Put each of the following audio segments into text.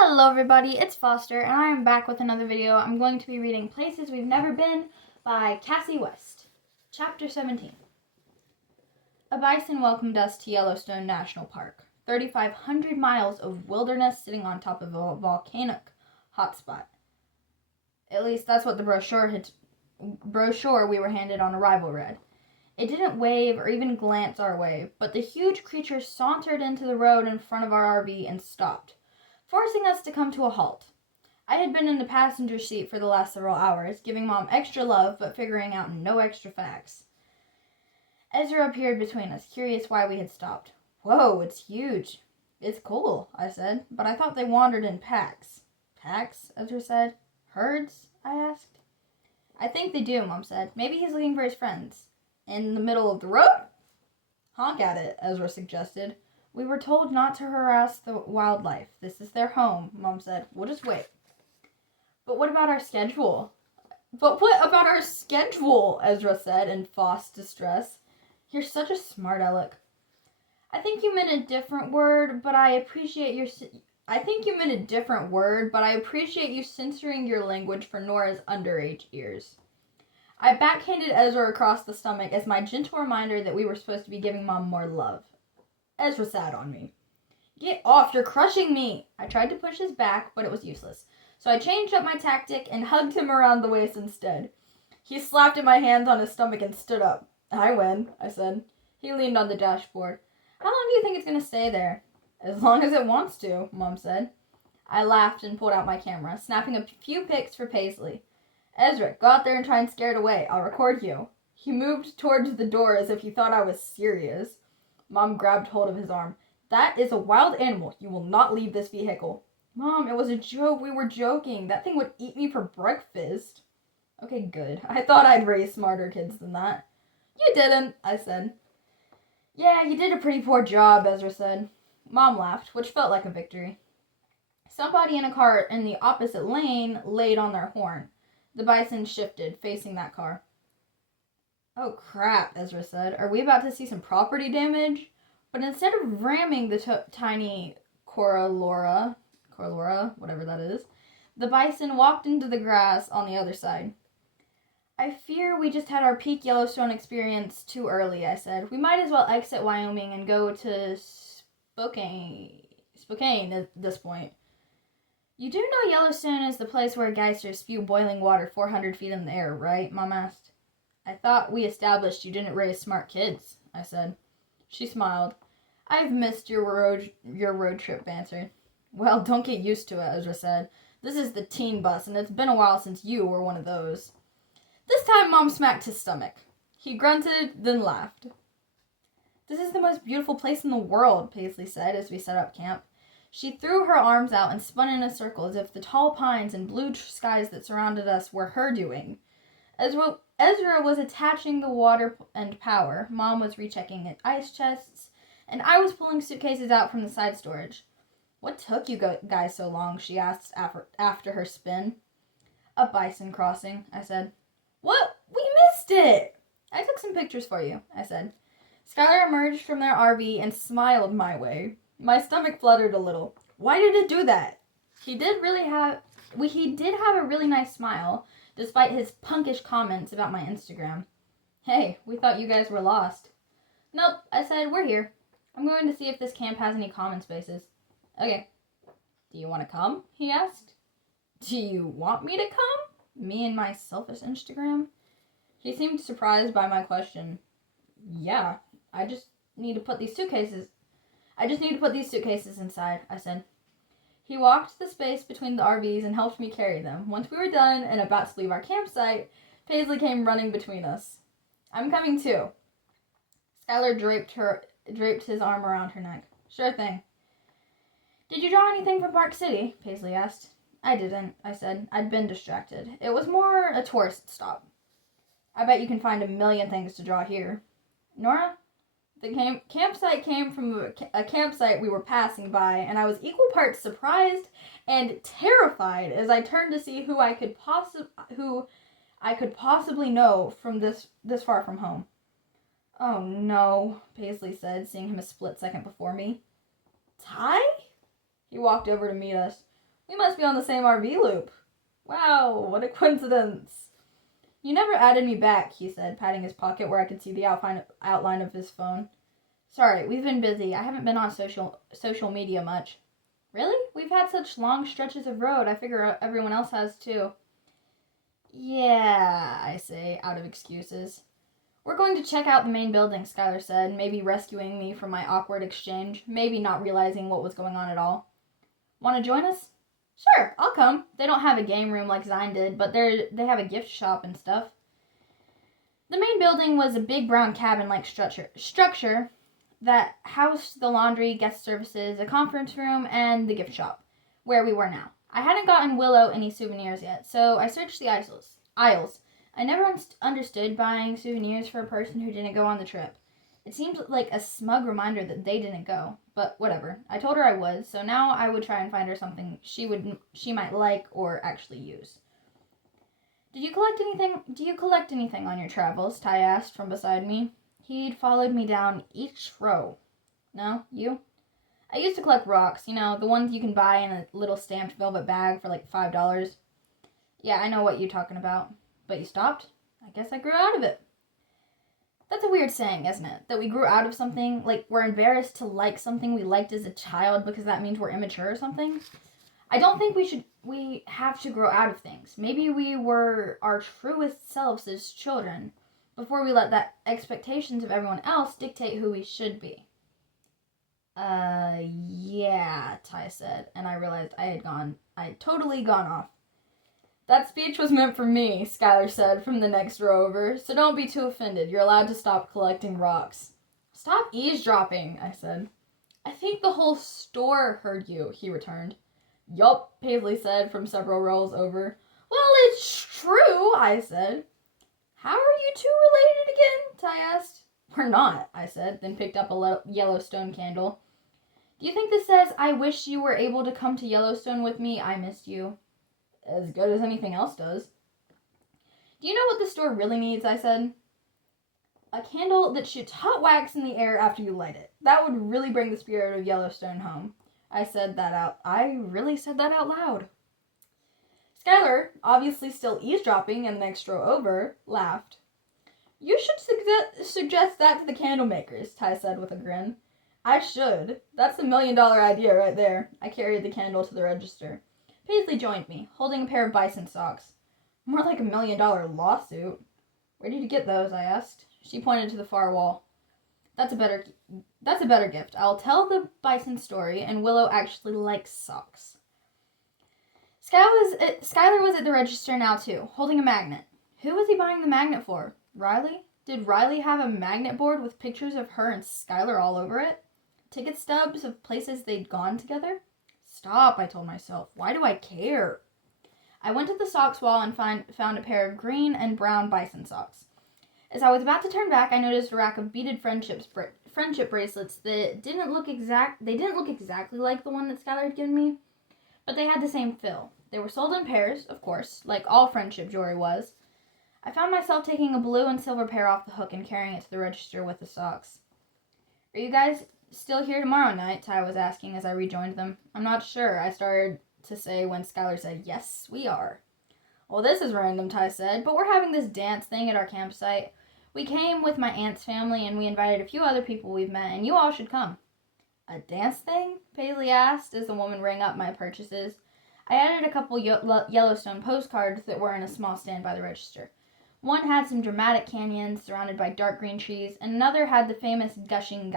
Hello everybody, it's Foster, and I am back with another video. I'm going to be reading Places We've Never Been by Kasie West. Chapter 17. A bison welcomed us to Yellowstone National Park. 3,500 miles of wilderness sitting on top of a volcanic hotspot. At least that's what the brochure we were handed on arrival read. It didn't wave or even glance our way, but the huge creature sauntered into the road in front of our RV and stopped, forcing us to come to a halt. I had been in the passenger seat for the last several hours, giving Mom extra love but figuring out no extra facts. Ezra appeared between us, curious why we had stopped. Whoa, it's huge. It's cool, I said, but I thought they wandered in packs. Packs? Ezra said. Herds? I asked. I think they do, Mom said. Maybe he's looking for his friends. In the middle of the road? Honk at it, Ezra suggested. We were told not to harass the wildlife. This is their home, Mom said. We'll just wait. But what about our schedule? Ezra said in false distress. You're such a smart aleck. I think you meant a different word, but I appreciate you censoring your language for Nora's underage ears. I backhanded Ezra across the stomach as my gentle reminder that we were supposed to be giving Mom more love. Ezra sat on me. Get off, you're crushing me! I tried to push his back, but it was useless. So I changed up my tactic and hugged him around the waist instead. He slapped at my hands on his stomach and stood up. I win, I said. He leaned on the dashboard. How long do you think it's going to stay there? As long as it wants to, Mom said. I laughed and pulled out my camera, snapping a few pics for Paisley. Ezra, go out there and try and scare it away. I'll record you. He moved towards the door as if he thought I was serious. Mom grabbed hold of his arm. That is a wild animal. You will not leave this vehicle. Mom, it was a joke. We were joking. That thing would eat me for breakfast. Okay, good. I thought I'd raise smarter kids than that. You didn't, I said. Yeah, you did a pretty poor job, Ezra said. Mom laughed, which felt like a victory. Somebody in a car in the opposite lane laid on their horn. The bison shifted, facing that car. Oh crap, Ezra said. Are we about to see some property damage? But instead of ramming the tiny Coralora, whatever that is, the bison walked into the grass on the other side. I fear we just had our peak Yellowstone experience too early, I said. We might as well exit Wyoming and go to Spokane at this point. You do know Yellowstone is the place where geysers spew boiling water 400 feet in the air, right? Mom asked. I thought we established you didn't raise smart kids, I said. She smiled. I've missed your road trip banter. Well, don't get used to it, Ezra said. This is the teen bus, and it's been a while since you were one of those. This time, Mom smacked his stomach. He grunted, then laughed. This is the most beautiful place in the world, Paisley said as we set up camp. She threw her arms out and spun in a circle as if the tall pines and blue skies that surrounded us were her doing. Ezra was attaching the water and power. Mom was rechecking ice chests, and I was pulling suitcases out from the side storage. What took you guys so long? She asked after her spin. A bison crossing, I said. What? We missed it! I took some pictures for you, I said. Skyler emerged from their RV and smiled my way. My stomach fluttered a little. Why did it do that? He did have a really nice smile, despite his punkish comments about my Instagram. Hey, we thought you guys were lost. Nope, I said, we're here. I'm going to see if this camp has any common spaces. Okay. Do you want to come? He asked. Do you want me to come? Me and my selfish Instagram? He seemed surprised by my question. Yeah, I just need to put these suitcases inside, I said. He walked the space between the RVs and helped me carry them. Once we were done and about to leave our campsite, Paisley came running between us. I'm coming too. Skyler draped his arm around her neck. Sure thing. Did you draw anything from Park City? Paisley asked. I didn't, I said. I'd been distracted. It was more a tourist stop. I bet you can find a million things to draw here. Nora? The campsite came from a campsite we were passing by, and I was equal parts surprised and terrified as I turned to see who I could possibly know from this far from home. Oh no, Paisley said, seeing him a split second before me. Ty? He walked over to meet us. We must be on the same RV loop. Wow, what a coincidence. You never added me back, he said, patting his pocket where I could see the outline of his phone. Sorry, we've been busy. I haven't been on social media much. Really? We've had such long stretches of road. I figure everyone else has too. Yeah, I say, out of excuses. We're going to check out the main building, Skyler said, maybe rescuing me from my awkward exchange, maybe not realizing what was going on at all. Want to join us? Sure, I'll come. They don't have a game room like Zine did, but they have a gift shop and stuff. The main building was a big brown cabin-like structure that housed the laundry, guest services, a conference room, and the gift shop, where we were now. I hadn't gotten Willow any souvenirs yet, so I searched the aisles. I never understood buying souvenirs for a person who didn't go on the trip. It seemed like a smug reminder that they didn't go, but whatever. I told her I would, so now I would try and find her something she might like or actually use. Do you collect anything on your travels? Ty asked from beside me. He'd followed me down each row. No? You? I used to collect rocks, the ones you can buy in a little stamped velvet bag for like $5. Yeah, I know what you're talking about. But you stopped? I guess I grew out of it. That's a weird saying, isn't it? That we grew out of something, like we're embarrassed to like something we liked as a child because that means we're immature or something. I don't think we have to grow out of things. Maybe we were our truest selves as children before we let that expectations of everyone else dictate who we should be. Yeah, Ty said, and I realized I had totally gone off. That speech was meant for me, Skyler said from the next row over, so don't be too offended. You're allowed to stop collecting rocks. Stop eavesdropping, I said. I think the whole store heard you, he returned. Yup, Paisley said from several rows over. Well, it's true, I said. How are you two related again? Ty asked. We're not, I said, then picked up a Yellowstone candle. Do you think this says, I wish you were able to come to Yellowstone with me, I missed you? As good as anything else does. Do you know what the store really needs, I said? A candle that shoots hot wax in the air after you light it. That would really bring the spirit of Yellowstone home. I really said that out loud. Skyler, obviously still eavesdropping in the next row over, laughed. You should suggest that to the candle makers, Ty said with a grin. I should. That's a $1 million idea right there. I carried the candle to the register. Paisley joined me, holding a pair of Bison socks. More like $1 million lawsuit. Where did you get those? I asked. She pointed to the far wall. That's a better gift. I'll tell the Bison story, and Willow actually likes socks. Skyler was at the register now too, holding a magnet. Who was he buying the magnet for? Riley? Did Riley have a magnet board with pictures of her and Skyler all over it? Ticket stubs of places they'd gone together? Stop, I told myself. Why do I care? I went to the socks wall and found a pair of green and brown Bison socks. As I was about to turn back, I noticed a rack of beaded friendship bracelets that didn't look exactly like the one that Skylar had given me, but they had the same feel. They were sold in pairs, of course, like all friendship jewelry was. I found myself taking a blue and silver pair off the hook and carrying it to the register with the socks. Are you guys still here tomorrow night? Ty was asking as I rejoined them. I'm not sure, I started to say when Skylar said, yes, we are. Well, this is random, Ty said, but we're having this dance thing at our campsite. We came with my aunt's family and we invited a few other people we've met, and you all should come. A dance thing? Paisley asked as the woman rang up my purchases. I added a couple Yellowstone postcards that were in a small stand by the register. One had some dramatic canyons surrounded by dark green trees, and another had the famous gushing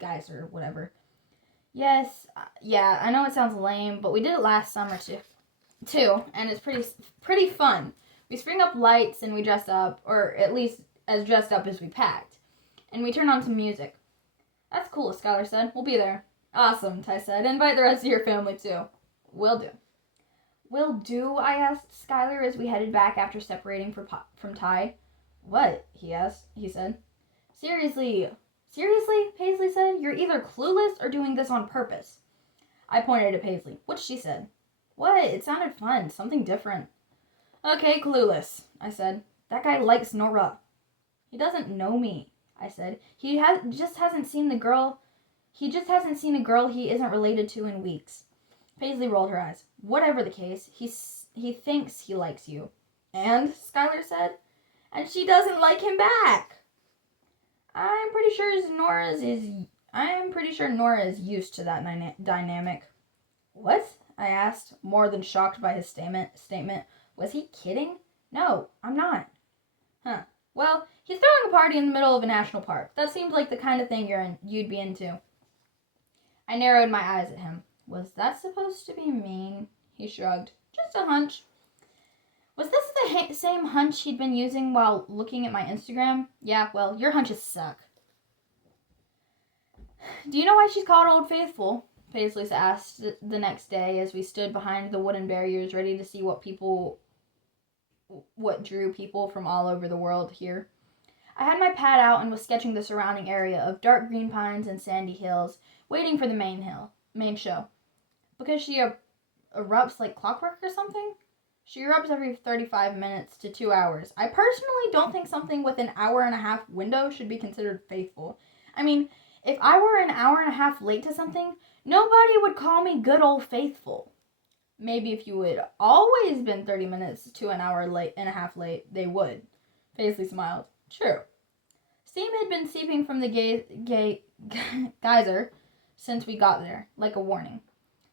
geyser, whatever. Yes, yeah, I know it sounds lame, but we did it last summer too, and it's pretty fun. We string up lights and we dress up, or at least as dressed up as we packed, and we turn on some music. That's cool, Skylar said. We'll be there. Awesome, Ty said. Invite the rest of your family too. Will do. Will do? I asked Skylar as we headed back after separating from Ty. What? He said. Seriously, Paisley said. You're either clueless or doing this on purpose. I pointed at Paisley, which she said. What? It sounded fun. Something different. Okay, clueless, I said. That guy likes Nora. He doesn't know me, I said. He just hasn't seen a girl he isn't related to in weeks. Paisley rolled her eyes. Whatever the case, he thinks he likes you. And, Skyler said, and she doesn't like him back. I'm pretty sure Nora is used to that dynamic. What? I asked, more than shocked by his statement. Was he kidding? No, I'm not. Huh. Well, he's throwing a party in the middle of a national park. That seems like the kind of thing you'd be into. I narrowed my eyes at him. Was that supposed to be mean? He shrugged. Just a hunch. Was this the same hunch he'd been using while looking at my Instagram? Yeah, well, your hunches suck. Do you know why she's called Old Faithful? Paisley asked the next day as we stood behind the wooden barriers ready to see what drew people from all over the world here. I had my pad out and was sketching the surrounding area of dark green pines and sandy hills, waiting for the main show. Because she erupts like clockwork or something? She erupts every 35 minutes to 2 hours. I personally don't think something with an hour and a half window should be considered faithful. I mean, if I were an hour and a half late to something, nobody would call me good old faithful. Maybe if you had always been 30 minutes to an hour and a half late, they would. Paisley smiled. True. Steam had been seeping from the geyser since we got there, like a warning.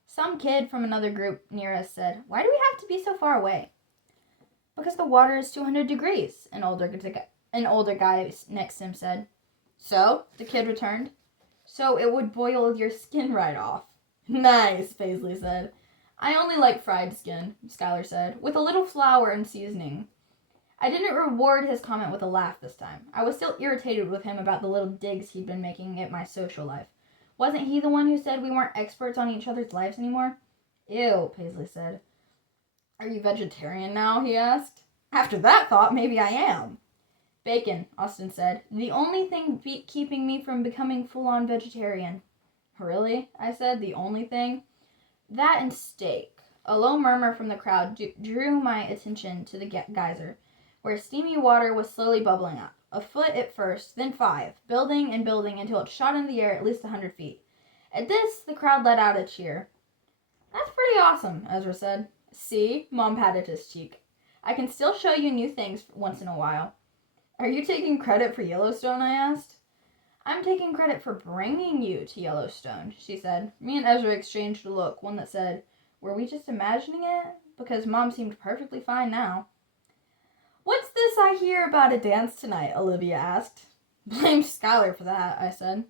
Some kid from another group near us said, "Why do we have to be so far away?" "Because the water is 200 degrees, an older guy next to him said. "So?" the kid returned. "So it would boil your skin right off." "Nice," Paisley said. "I only like fried skin," Skyler said, "with a little flour and seasoning." I didn't reward his comment with a laugh this time. I was still irritated with him about the little digs he'd been making at my social life. Wasn't he the one who said we weren't experts on each other's lives anymore? "Ew," Paisley said. "Are you vegetarian now?" he asked. "After that thought, maybe I am." "Bacon," Austin said. "The only thing keeping me from becoming full-on vegetarian." "Really?" I said. "The only thing?" "That and steak." A low murmur from the crowd drew my attention to the geyser, where steamy water was slowly bubbling up. A foot at first, then 5, building and building until it shot in the air at least 100 feet. At this, the crowd let out a cheer. "That's pretty awesome," Ezra said. "See?" Mom patted his cheek. "I can still show you new things once in a while." "Are you taking credit for Yellowstone?" I asked. "I'm taking credit for bringing you to Yellowstone," she said. Me and Ezra exchanged a look, one that said, "Were we just imagining it?" Because Mom seemed perfectly fine now. "What's this I hear about a dance tonight?" Olivia asked. "Blame Skyler for that," I said.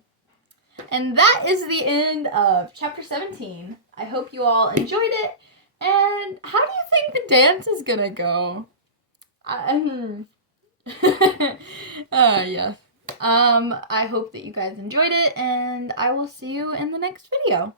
And that is the end of chapter 17. I hope you all enjoyed it. And how do you think the dance is gonna go? Yeah. I hope that you guys enjoyed it, and I will see you in the next video.